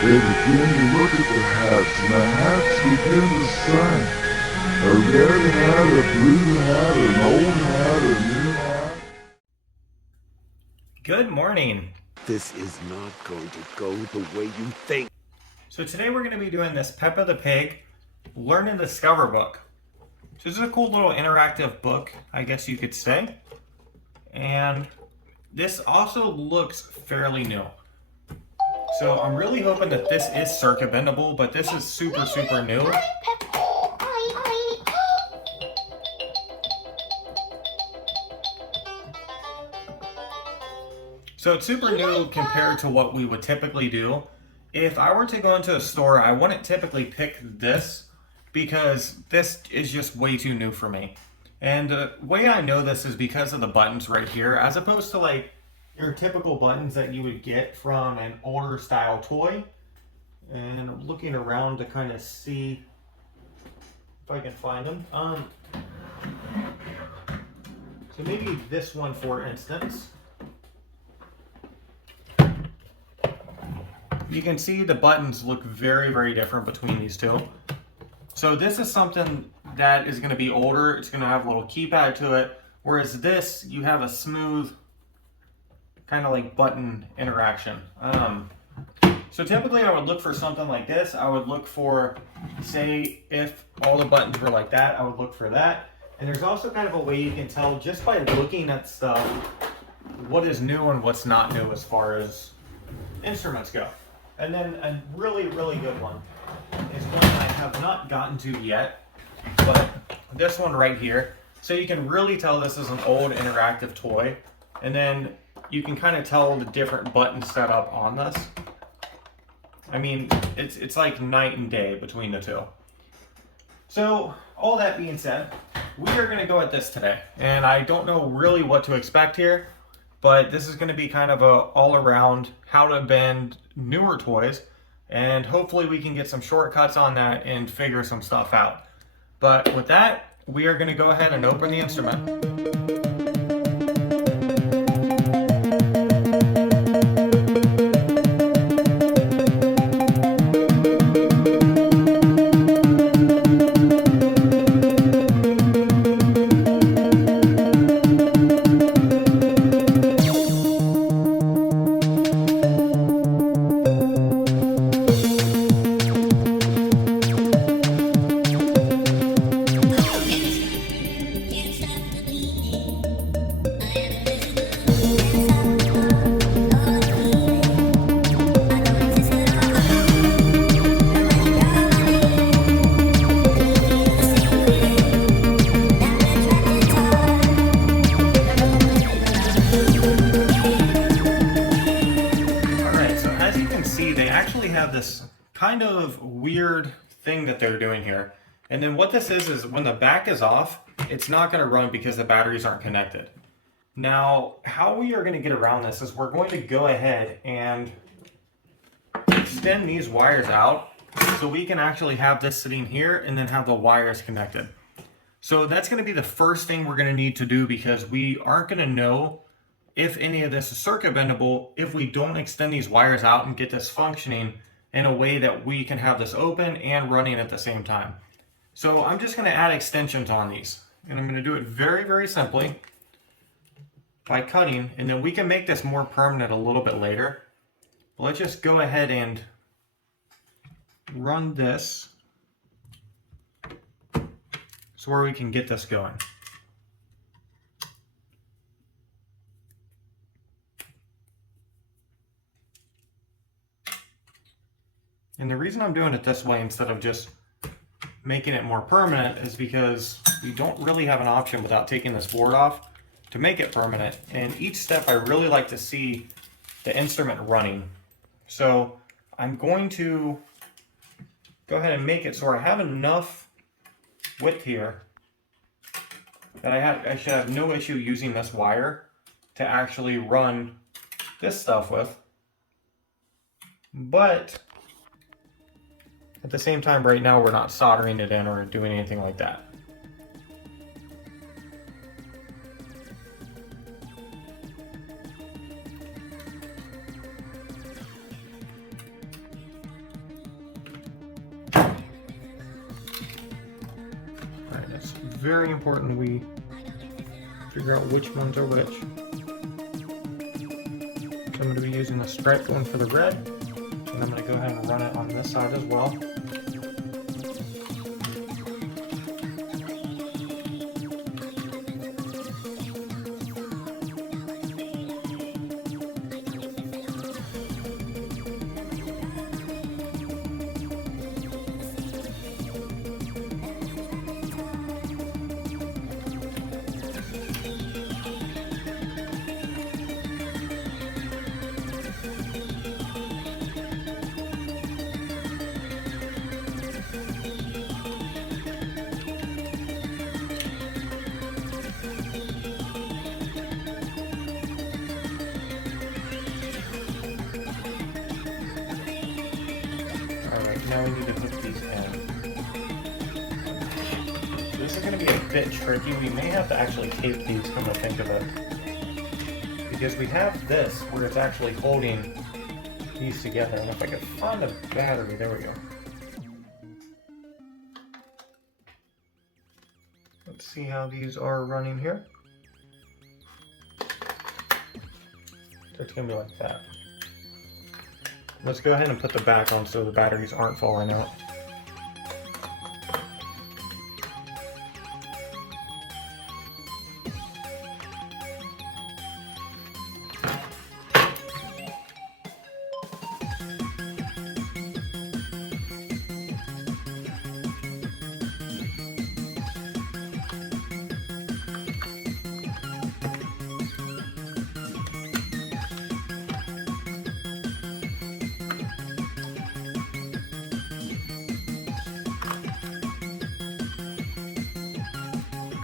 They begin to look at the hats, and the hats begin to sign. A red hat, a blue hat, an old hat, a new hat. Good morning. This is not going to go the way you think. So today we're going to be doing this Peppa the Pig Learn and Discover book. So this is a cool little interactive book, I guess you could say. And this also looks fairly new. So I'm really hoping that this is circuit bendable, but this is super new. So it's super new compared to what we would typically do. If I were to go into a store, I wouldn't typically pick this because this is just way too new for me. And the way I know this is because of the buttons right here, as opposed to like your typical buttons that you would get from an older style toy. And I'm looking around to kind of see if I can find them. So maybe this one, for instance. You can see the buttons look very different between these two. So this is something that is going to be older. It's going to have a little keypad to it. Whereas this, you have a smooth kind of like button interaction. So typically I would look for something like this. I would look for, say, if all the buttons were like that, I would look for that. And there's also kind of a way you can tell just by looking at stuff what is new and what's not new as far as instruments go. And then a really good one is one I have not gotten to yet, but this one right here. So you can really tell this is an old interactive toy, and then you can kind of tell the different button setup on this. I mean, it's like night and day between the two. So all that being said, we are going to go at this today, and I don't know really what to expect here. But this is going to be kind of a all-around how to bend newer toys, and hopefully we can get some shortcuts on that and figure some stuff out. But with that, we are going to go ahead and open the instrument. Have this kind of weird thing that they're doing here. And then what this is when the back is off, it's not going to run because the batteries aren't connected. Now, how we are going to get around this is we're going to go ahead and extend these wires out so we can actually have this sitting here and then have the wires connected. So that's going to be the first thing we're going to need to do, because we aren't going to know if any of this is circuit bendable if we don't extend these wires out and get this functioning in a way that we can have this open and running at the same time. So I'm just going to add extensions on these, and I'm going to do it very simply by cutting, and then we can make this more permanent a little bit later. But let's just go ahead and run this so where we can get this going. And the reason I'm doing it this way instead of just making it more permanent is because we don't really have an option without taking this board off to make it permanent. And each step I really like to see the instrument running. So I'm going to go ahead and make it so I have enough width here that I should have no issue using this wire to actually run this stuff with. But at the same time, right now, we're not soldering it in or doing anything like that. very important we figure out which ones are which. So I'm going to be using the striped one for the red, and I'm going to go ahead and run it on this side as well. Now we need to hook these in. This is going to be a bit tricky. We may have to actually tape these, come to think of it. Because we have this where it's actually holding these together. And if I could find a battery, there we go. Let's see how these are running here. So it's going to be like that. Let's go ahead and put the back on so the batteries aren't falling out.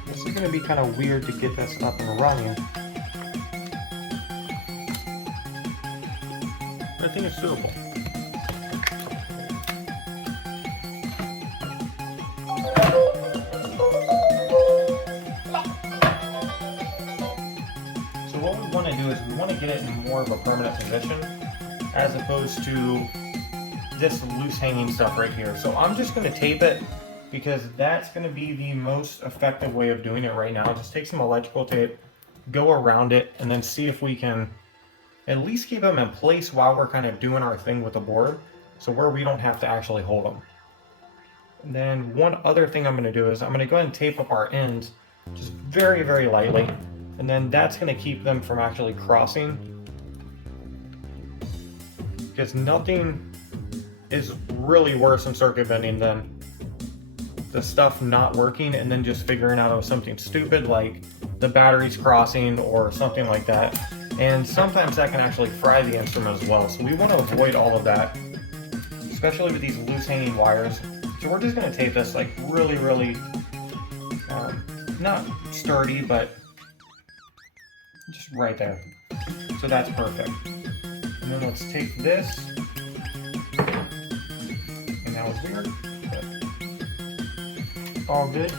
It's going to be kind of weird to get this up and running. I think it's doable. So what we want to do is we want to get it in more of a permanent position as opposed to this loose hanging stuff right here. So I'm just going to tape it, because that's going to be the most effective way of doing it right now. Just take some electrical tape, go around it, and then see if we can at least keep them in place while we're kind of doing our thing with the board, so where we don't have to actually hold them. And then one other thing I'm going to do is I'm going to go ahead and tape up our ends just very, very lightly, and then that's going to keep them from actually crossing, because nothing is really worse in circuit bending than the stuff not working and then just figuring out it was something stupid like the batteries crossing or something like that. And sometimes that can actually fry the instrument as well. So we want to avoid all of that, especially with these loose hanging wires. So we're just going to tape this like really, really, not sturdy, but just right there. So that's perfect. And then let's tape this. And that was weird. All good.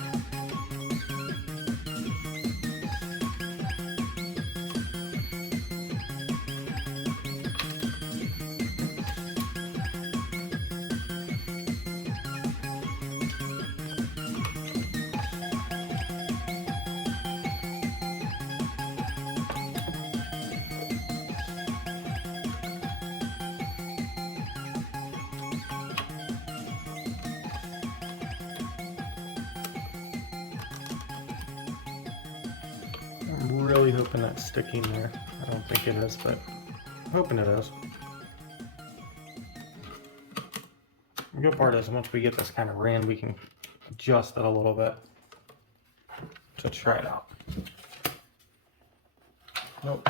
I'm really hoping that's sticking there. I don't think it is, but I'm hoping it is. The good part is once we get this kind of ran, we can adjust it a little bit to try it out. Nope.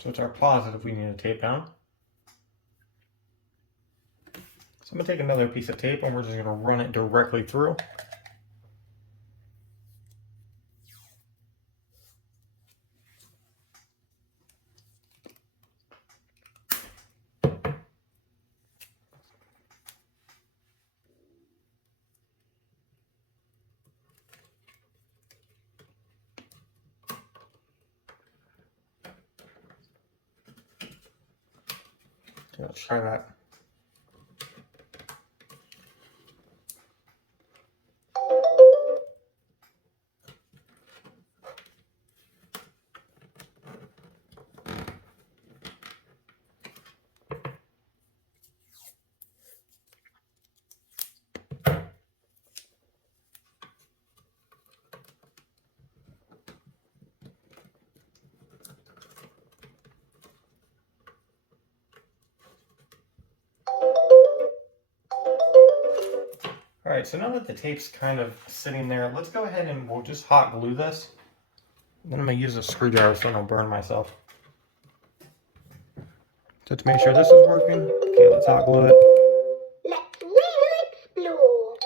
So it's our positive we need to tape down. So I'm going to take another piece of tape and we're just going to run it directly through. Okay, let's try that. Alright, so now that the tape's kind of sitting there, let's go ahead and we'll just hot glue this. Then I'm going to use a screwdriver so I don't burn myself. So to make sure this is working, okay, let's hot glue it. Let's really explore.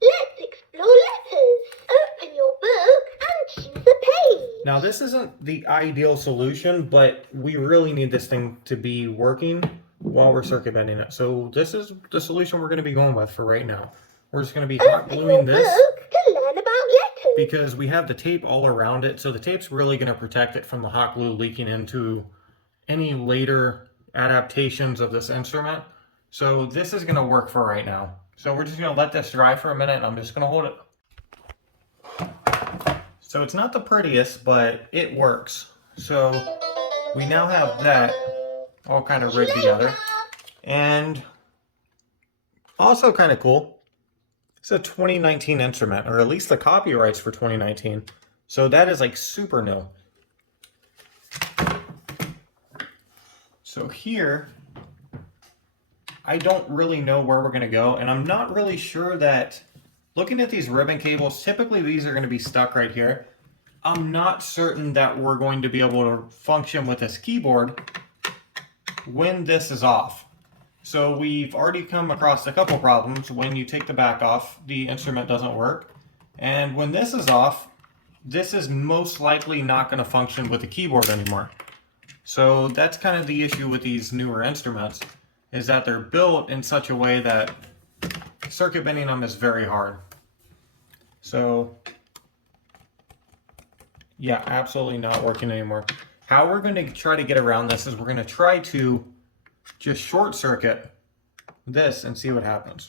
Let's explore letters. Open your book and choose a page. Now this isn't the ideal solution, but we really need this thing to be working while we're circuit bending it. So this is the solution we're going to be going with for right now. We're just going to be hot gluing this To learn about letters. because we have the tape all around it. So the tape's really going to protect it from the hot glue leaking into any later adaptations of this instrument. So this is going to work for right now. So we're just going to let this dry for a minute and I'm just going to hold it. So it's not the prettiest, but it works. So we now have that all kind of rigged together. And also kind of cool, it's a 2019 instrument, or at least the copyright's for 2019. So that is like super new. So here, I don't really know where we're gonna go, and I'm not really sure that, looking at these ribbon cables, typically these are gonna be stuck right here. I'm not certain that we're going to be able to function with this keyboard when this is off. So we've already come across a couple problems. When you take the back off, the instrument doesn't work. And when this is off, this is most likely not going to function with the keyboard anymore. So that's kind of the issue with these newer instruments, is that they're built in such a way that circuit bending them is very hard. So yeah, absolutely not working anymore. How we're going to try to get around this is we're going to try to just short circuit this and see what happens.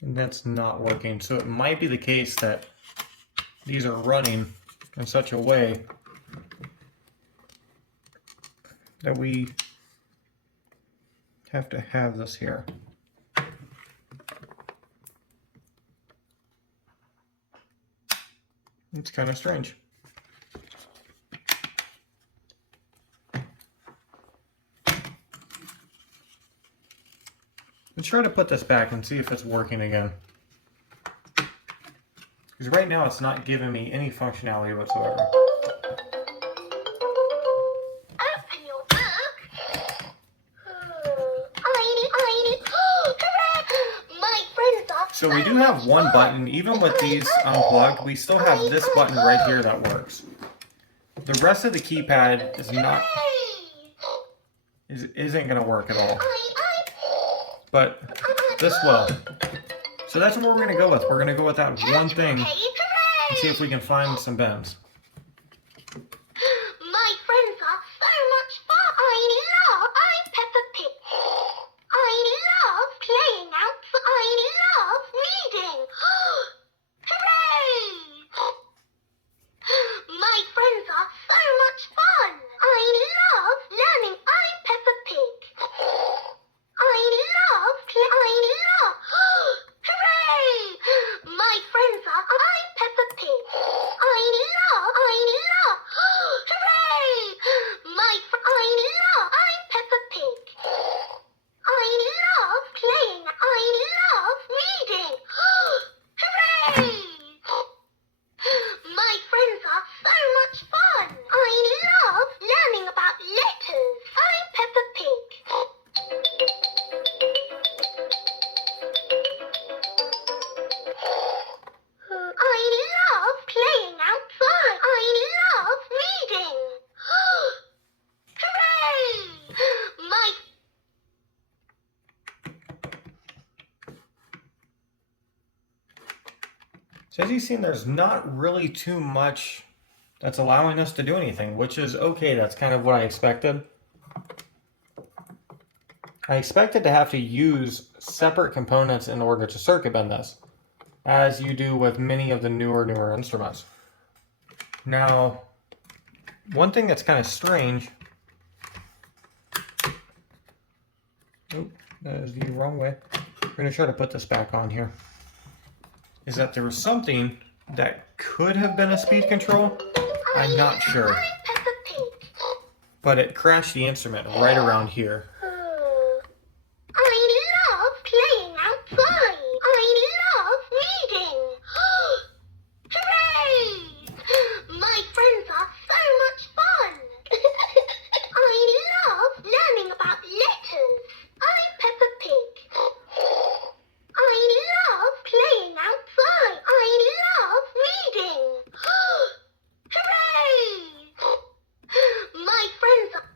And that's not working. So it might be the case that these are running in such a way that we have to have this here. It's kind of strange. Let's try to put this back and see if it's working again. Because right now it's not giving me any functionality whatsoever. Open your book. My friends are So we do have one button, even with these unplugged, we still have this button right here that works. The rest of the keypad is not, isn't going to work at all. But this will. So that's what we're going to go with. We're going to go with that one thing and see if we can find some bends. My friends are so much fun. I'm Peppa Pig. I love playing out. I love reading. Hooray! My friends are so much fun. I love learning. I'm Peppa Pig. Hooray! My friends are I'm Peppa Pig. I love So as you've seen, there's not really too much that's allowing us to do anything, which is okay. That's kind of what I expected. I expected to have to use separate components in order to circuit bend this, as you do with many of the newer instruments. Now, one thing that's kind of strange, oh, that is the wrong way. We're going to try to put this back on here, is that there was something that could have been a speed control. I'm not sure, but it crashed the instrument right around here. I love playing outside. I love reading. Hooray! My friends are so much fun. I love learning about letters. I'm Peppa Pig. I love playing outside. I love reading. Hooray! My friends are...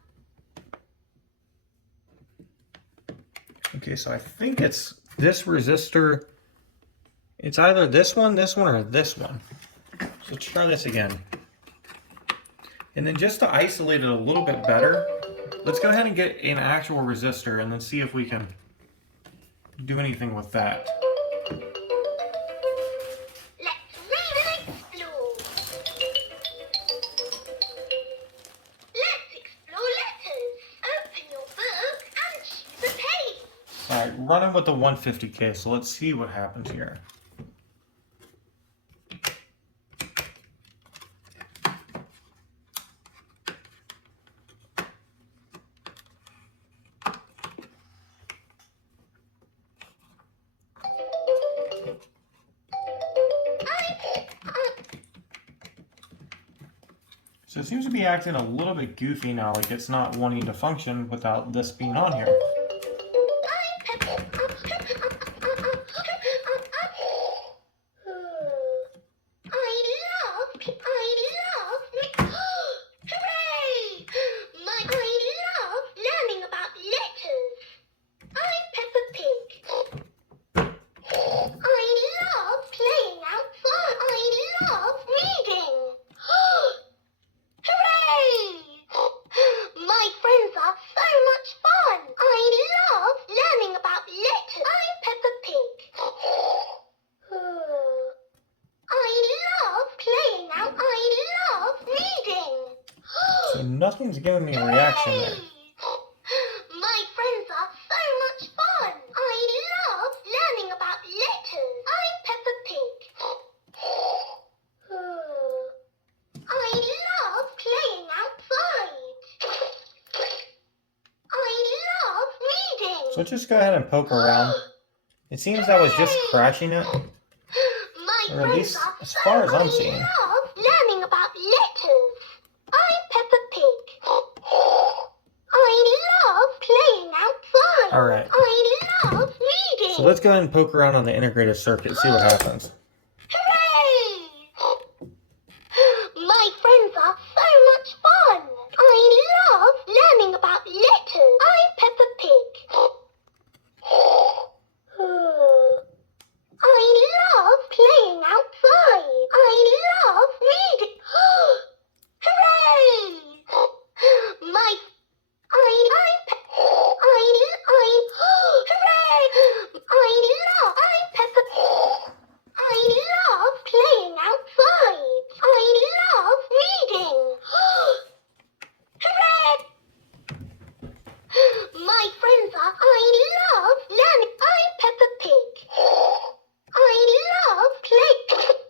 Okay, so I think it's this resistor. It's either this one, or this one. So let's try this again. And then just to isolate it a little bit better, let's go ahead and get an actual resistor and then see if we can do anything with that. Let's read and explore. Let's explore letters. Open your book and choose a page. Alright, running with the 150K, so let's see what happens here. So it seems to be acting a little bit goofy now, like it's not wanting to function without this being on here. So nothing's giving me a reaction there. My friends are so much fun. I love learning about letters. I'm Peppa Pig. I love playing outside. I love reading. So let's just go ahead and poke around. It seems that was just crashing it, or at least as far as I'm seeing. I love learning about letters. I'm Peppa Pig. I love playing outside. Alright, I love reading. so let's go ahead and poke around on the integrated circuit, see what happens. Hooray! My friends are so much fun. I love learning about letters. I'm Peppa Pig. I love playing outside. I love reading. Hooray! I'm Peppa. I love playing outside. I love reading. Hooray! My friends are. I love learning. I'm Peppa Pig. I love playing.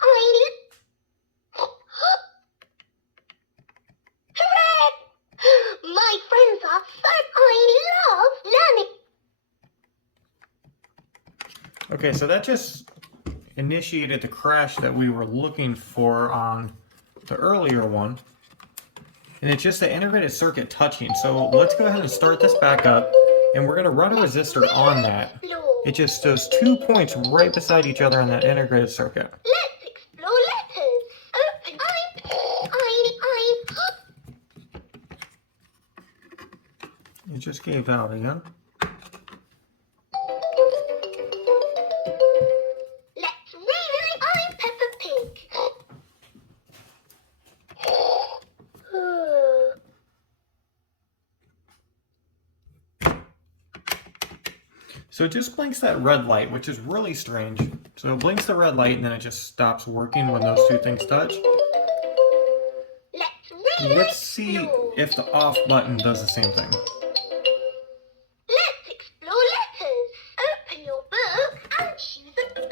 Hooray! My friends are so. I love learning. Okay, so that just initiated the crash that we were looking for on the earlier one. And it's just the integrated circuit touching. So let's go ahead and start this back up. And we're going to run a resistor on that. It just those 2 points right beside each other on that integrated circuit. Let's explore letters. Open. It just gave out again. Let's So it just blinks that red light, which is really strange. So it blinks the red light and then it just stops working when those two things touch. Let's see if the off button does the same thing. Let's explore letters. Open your book and choose a...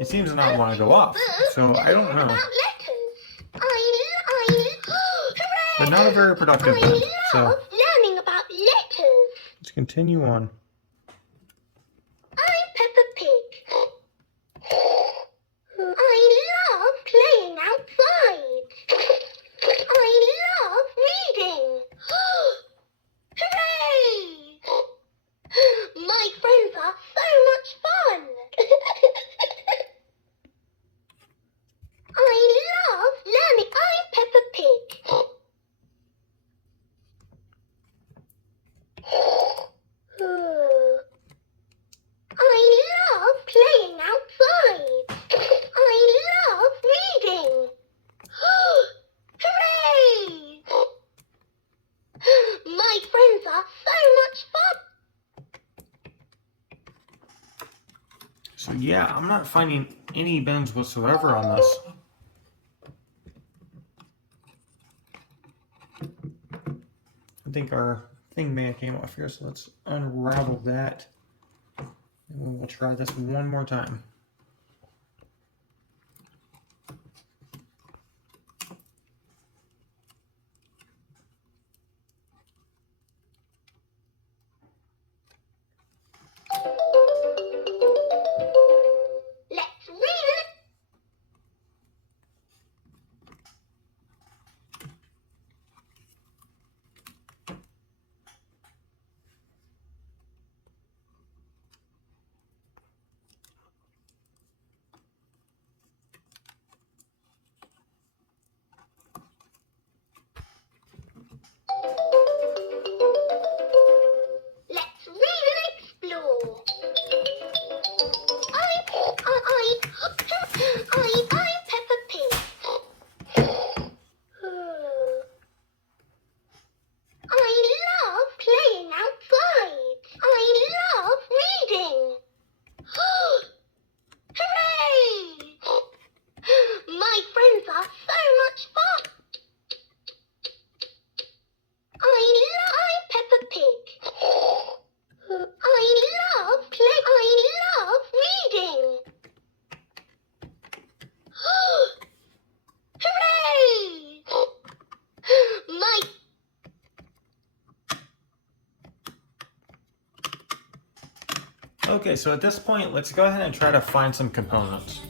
It seems to not want to go off, so I don't know. But not a very productive button, so learning about letters. let's continue on. I'm Peppa Pig. I love playing outside. I love reading. Hooray! My friends are so much fun. I love learning. I'm Peppa Pig. I love playing outside. I love reading. Hooray! My friends are so much fun. So yeah, I'm not finding any bends whatsoever on this. I think our thing may have came off here, so let's unravel that. And we'll try this one more time. Let's read it. Let's read and explore. I'm Peppa Pig. I love playing outside. I love reading. Hooray! My friends are so much fun. I'm Peppa Pig. I love reading. Hooray! My... Okay, so at this point, let's go ahead and try to find some components.